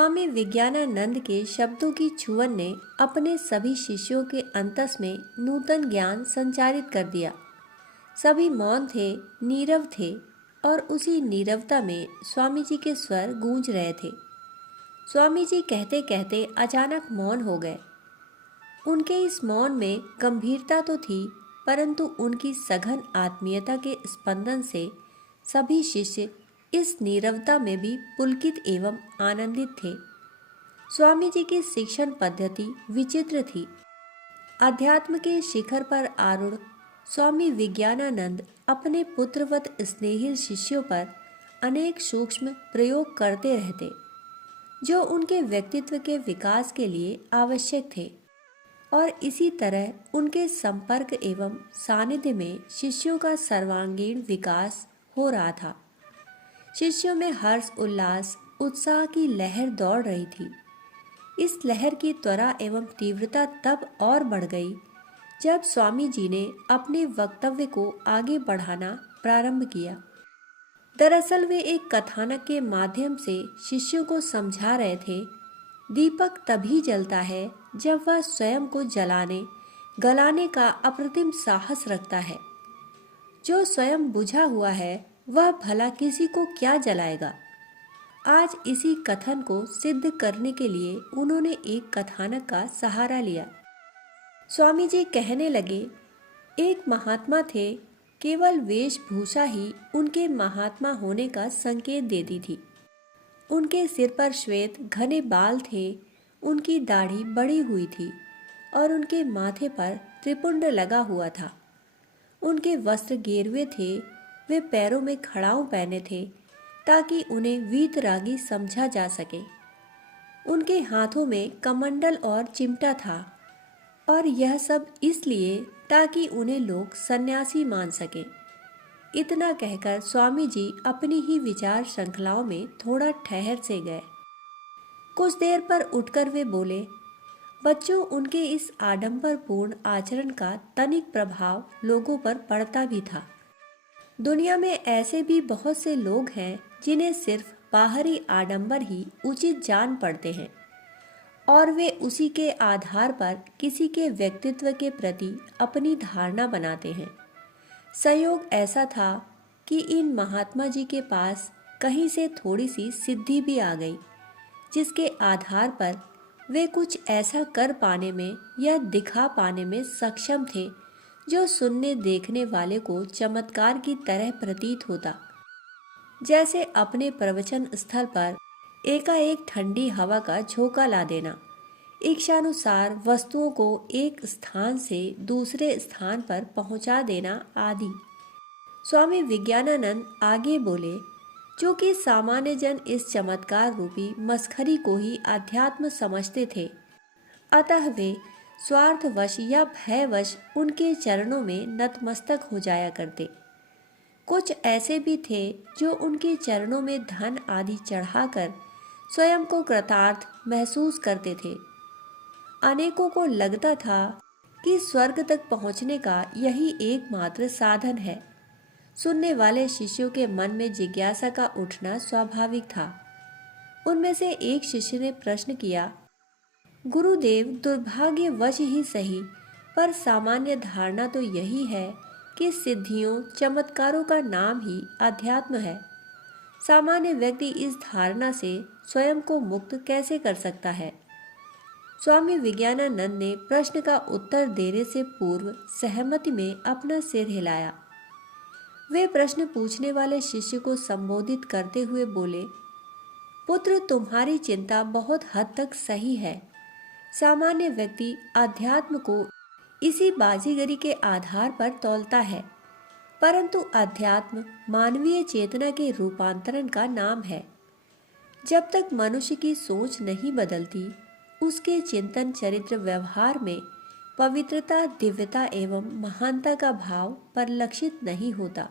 स्वामी विज्ञानानंद के शब्दों की छुअन ने अपने सभी शिष्यों के अंतस में नूतन ज्ञान संचारित कर दिया। सभी मौन थे, नीरव थे और उसी नीरवता में स्वामी जी के स्वर गूंज रहे थे। स्वामी जी कहते कहते अचानक मौन हो गए। उनके इस मौन में गंभीरता तो थी, परंतु उनकी सघन आत्मीयता के स्पंदन से सभी शिष्य इस नीरवता में भी पुलकित एवं आनंदित थे। स्वामी जी की शिक्षण पद्धति विचित्र थी। अध्यात्म के शिखर पर आरूढ़ स्वामी विज्ञानानंद अपने पुत्रवत स्नेहिल शिष्यों पर अनेक सूक्ष्म प्रयोग करते रहते, जो उनके व्यक्तित्व के विकास के लिए आवश्यक थे, और इसी तरह उनके संपर्क एवं सानिध्य में शिष्यों का सर्वांगीण विकास हो रहा था। शिष्यों में हर्ष, उल्लास, उत्साह की लहर दौड़ रही थी। इस लहर की त्वरा एवं तीव्रता तब और बढ़ गई जब स्वामी जी ने अपने वक्तव्य को आगे बढ़ाना प्रारंभ किया। दरअसल वे एक कथानक के माध्यम से शिष्यों को समझा रहे थे, दीपक तभी जलता है जब वह स्वयं को गलाने का अप्रतिम साहस रखता है। जो स्वयं बुझा हुआ है वह भला किसी को क्या जलाएगा। आज इसी कथन को सिद्ध करने के लिए उन्होंने एक कथानक का सहारा लिया। स्वामी जी कहने लगे, एक महात्मा थे, केवल वेशभूषा ही उनके महात्मा होने का संकेत देती थी। उनके सिर पर श्वेत घने बाल थे, उनकी दाढ़ी बढ़ी हुई थी और उनके माथे पर त्रिपुंड लगा हुआ था। उनके वस्त्र गेरुए थे, वे पैरों में खड़ाऊ पहने थे ताकि उन्हें वीतरागी समझा जा सके। उनके हाथों में कमंडल और चिमटा था, और यह सब इसलिए ताकि उन्हें लोग सन्यासी मान सके। इतना कहकर स्वामी जी अपनी ही विचार श्रृंखलाओं में थोड़ा ठहर से गए। कुछ देर पर उठकर वे बोले, बच्चों, उनके इस आडंबरपूर्ण आचरण का तनिक प्रभाव लोगों पर पड़ता भी था। दुनिया में ऐसे भी बहुत से लोग हैं जिन्हें सिर्फ बाहरी आडंबर ही उचित जान पड़ते हैं, और वे उसी के आधार पर किसी के व्यक्तित्व के प्रति अपनी धारणा बनाते हैं। संयोग ऐसा था कि इन महात्मा जी के पास कहीं से थोड़ी सी सिद्धि भी आ गई, जिसके आधार पर वे कुछ ऐसा कर पाने में या दिखा पाने में सक्षम थे जो सुनने देखने वाले को चमत्कार की तरह प्रतीत होता। जैसे अपने प्रवचन स्थल पर एकाएक ठंडी हवा का झोंका ला देना, इच्छानुसार वस्तुओं को एक स्थान से दूसरे स्थान पर पहुंचा देना आदि। स्वामी विज्ञानानंद आगे बोले, चूंकि सामान्य जन इस चमत्कार रूपी मस्खरी को ही अध्यात्म समझते थे, अतः वे स्वार्थवश या भयवश उनके चरणों में नतमस्तक हो जाया करते। कुछ ऐसे भी थे जो उनके चरणों में धन आदि चढ़ाकर स्वयं को कृतार्थ महसूस करते थे। अनेकों को लगता था कि स्वर्ग तक पहुंचने का यही एकमात्र साधन है। सुनने वाले शिष्यों के मन में जिज्ञासा का उठना स्वाभाविक था। उनमें से एक शिष्य ने प्रश्न किया, गुरुदेव, दुर्भाग्यवश ही सही, पर सामान्य धारणा तो यही है कि सिद्धियों, चमत्कारों का नाम ही अध्यात्म है। सामान्य व्यक्ति इस धारणा से स्वयं को मुक्त कैसे कर सकता है? स्वामी विज्ञानानंद ने प्रश्न का उत्तर देने से पूर्व सहमति में अपना सिर हिलाया। वे प्रश्न पूछने वाले शिष्य को संबोधित करते हुए बोले, पुत्र, तुम्हारी चिंता बहुत हद तक सही है। सामान्य व्यक्ति अध्यात्म को इसी बाजीगरी के आधार पर तौलता है, परंतु अध्यात्म मानवीय चेतना के रूपांतरण का नाम है। जब तक मनुष्य की सोच नहीं बदलती, उसके चिंतन, चरित्र, व्यवहार में पवित्रता, दिव्यता एवं महानता का भाव परिलक्षित नहीं होता,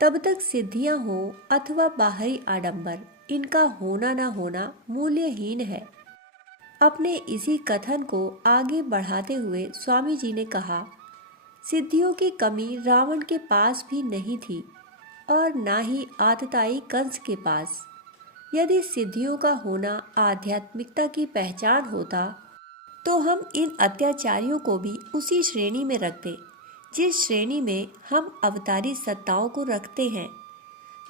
तब तक सिद्धियां हो अथवा बाहरी आडंबर, इनका होना न होना मूल्यहीन है। अपने इसी कथन को आगे बढ़ाते हुए स्वामी जी ने कहा, सिद्धियों की कमी रावण के पास भी नहीं थी और ना ही आतताई कंस के पास। यदि सिद्धियों का होना आध्यात्मिकता की पहचान होता तो हम इन अत्याचारियों को भी उसी श्रेणी में रखते जिस श्रेणी में हम अवतारी सत्ताओं को रखते हैं।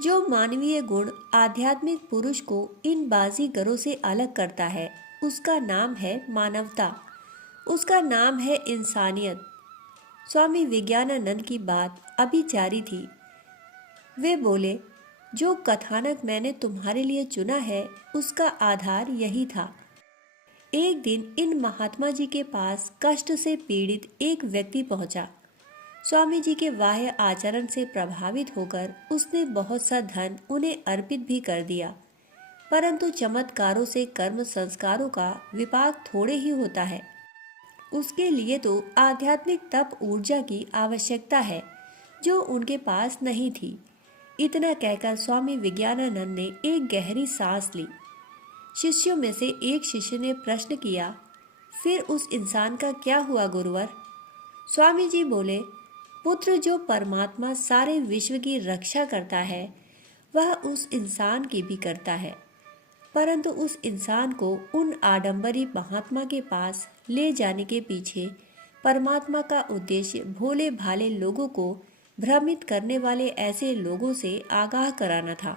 जो मानवीय गुण आध्यात्मिक पुरुष को इन बाजीगरों से अलग करता है उसका नाम है मानवता, उसका नाम है इंसानियत। स्वामी विज्ञानानंद की बात अभी जारी थी। वे बोले, जो कथानक मैंने तुम्हारे लिए चुना है उसका आधार यही था। एक दिन इन महात्मा जी के पास कष्ट से पीड़ित एक व्यक्ति पहुंचा। स्वामी जी के बाह्य आचरण से प्रभावित होकर उसने बहुत सा धन उन्हें अर्पित भी कर दिया, परंतु चमत्कारों से कर्म संस्कारों का विपाक थोड़े ही होता है। उसके लिए तो आध्यात्मिक तप ऊर्जा की आवश्यकता है जो उनके पास नहीं थी। इतना कहकर स्वामी विज्ञानानंद ने एक गहरी सांस ली। शिष्यों में से एक शिष्य ने प्रश्न किया, फिर उस इंसान का क्या हुआ गुरुवर? स्वामी जी बोले, पुत्र, जो परमात्मा सारे विश्व की रक्षा करता है वह उस इंसान की भी करता है, परंतु उस इंसान को उन आडंबरी महात्मा के पास ले जाने के पीछे परमात्मा का उद्देश्य भोले भाले लोगों को भ्रमित करने वाले ऐसे लोगों से आगाह कराना था।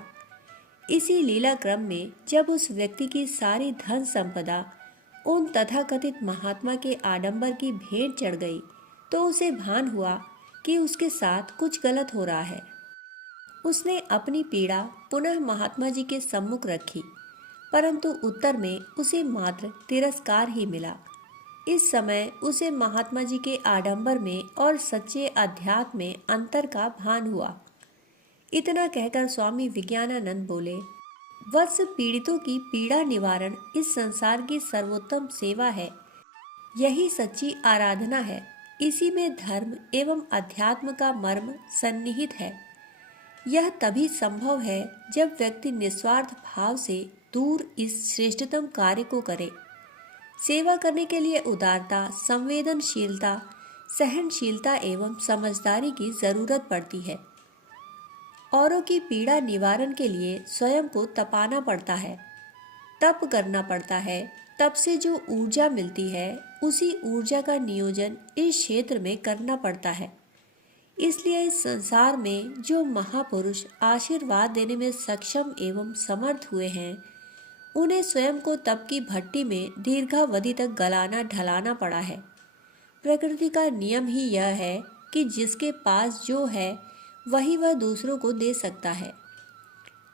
इसी लीला क्रम में जब उस व्यक्ति की सारी धन संपदा उन तथाकथित महात्मा के आडंबर की भेंट चढ़ गई तो उसे भान हुआ कि उसके साथ कुछ गलत हो रहा है। उसने अपनी पीड़ा पुनः महात्मा जी के सम्मुख रखी, परंतु उत्तर में उसे मात्र तिरस्कार ही मिला। इस समय उसे महात्मा जी के आडंबर में और सच्चे अध्यात्म में अंतर का भान हुआ। इतना कहकर स्वामी विज्ञानानंद बोले, वत्स, पीड़ितों की पीड़ा निवारण इस संसार की सर्वोत्तम सेवा है। यही सच्ची आराधना है। इसी में धर्म एवं अध्यात्म का मर्म सन्निहित है। यह तभी संभव है जब व्यक्ति निस्वार्थ भाव से दूर इस श्रेष्ठतम कार्य को करे। सेवा करने के लिए उदारता, संवेदनशीलता, सहनशीलता एवं समझदारी की जरूरत पड़ती है। औरों की पीड़ा निवारण के लिए स्वयं को तपाना पड़ता है, तप करना पड़ता है। तप से जो ऊर्जा मिलती है उसी ऊर्जा का नियोजन इस क्षेत्र में करना पड़ता है। इसलिए इस संसार में जो महापुरुष आशीर्वाद देने में सक्षम एवं समर्थ हुए हैं उन्हें स्वयं को तप की भट्टी में दीर्घावधि तक गलाना ढलाना पड़ा है। प्रकृति का नियम ही यह है कि जिसके पास जो है वही वह दूसरों को दे सकता है।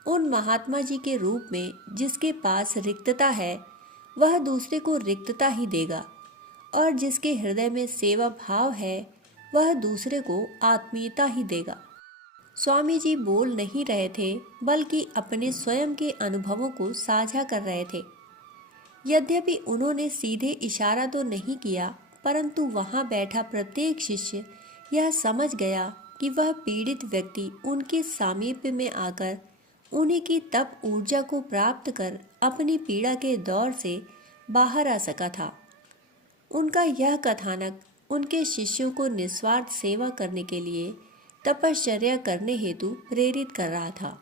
उन महात्मा जी के रूप में जिसके पास रिक्तता है वह दूसरे को रिक्तता ही देगा, और जिसके हृदय में सेवा भाव है वह दूसरे को आत्मीयता ही देगा। स्वामी जी बोल नहीं रहे थे, बल्कि अपने स्वयं के अनुभवों को साझा कर रहे थे। यद्यपि उन्होंने सीधे इशारा तो नहीं किया, परंतु वहां बैठा प्रत्येक शिष्य यह समझ गया कि वह पीड़ित व्यक्ति उनके सामीप्य में आकर उन्हीं की तप ऊर्जा को प्राप्त कर अपनी पीड़ा के दौर से बाहर आ सका था। उनका यह कथानक उनके शिष्यों को निस्वार्थ सेवा करने के लिए तपश्चर्या करने हेतु प्रेरित कर रहा था।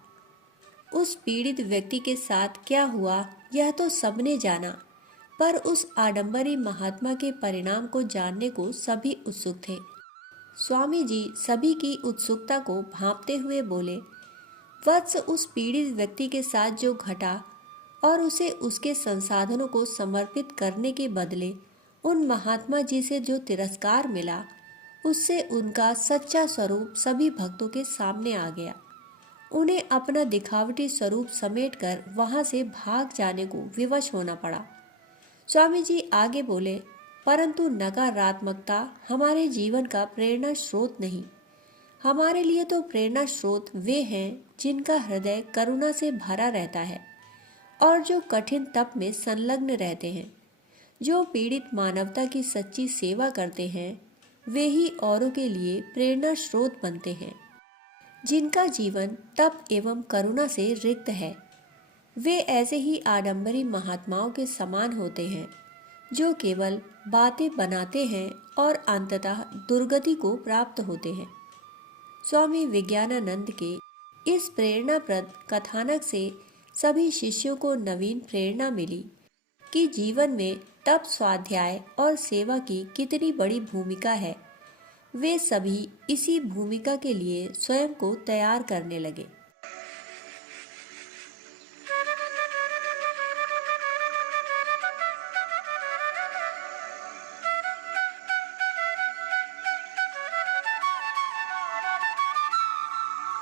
उस पीड़ित व्यक्ति के साथ क्या हुआ यह तो सबने जाना, पर उस आडंबरी महात्मा के परिणाम को जानने को सभी उत्सुक थे। स्वामी जी सभी की उत्सुकता को भांपते हुए बोले, वत्स, उस पीड़ित व्यक्ति के साथ जो घटा और उसे उसके संसाधनों को समर्पित करने के बदले उन महात्मा जी से जो तिरस्कार मिला, उससे उनका सच्चा स्वरूप सभी भक्तों के सामने आ गया। उन्हें अपना दिखावटी स्वरूप समेटकर वहां से भाग जाने को विवश होना पड़ा। स्वामी जी आगे बोले, परंतु नकारात्मकता हमारे जीवन का प्रेरणा स्रोत नहीं। हमारे लिए तो प्रेरणा स्रोत वे हैं जिनका हृदय करुणा से भरा रहता है और जो कठिन तप में संलग्न रहते हैं। जो पीड़ित मानवता की सच्ची सेवा करते हैं वे ही औरों के लिए प्रेरणा स्रोत बनते हैं। जिनका जीवन तप एवं करुणा से रिक्त है वे ऐसे ही आडंबरी महात्माओं के समान होते हैं जो केवल बातें बनाते हैं और अंततः दुर्गति को प्राप्त होते हैं। स्वामी विज्ञानानंद के इस प्रेरणाप्रद कथानक से सभी शिष्यों को नवीन प्रेरणा मिली कि जीवन में तप, स्वाध्याय और सेवा की कितनी बड़ी भूमिका है। वे सभी इसी भूमिका के लिए स्वयं को तैयार करने लगे।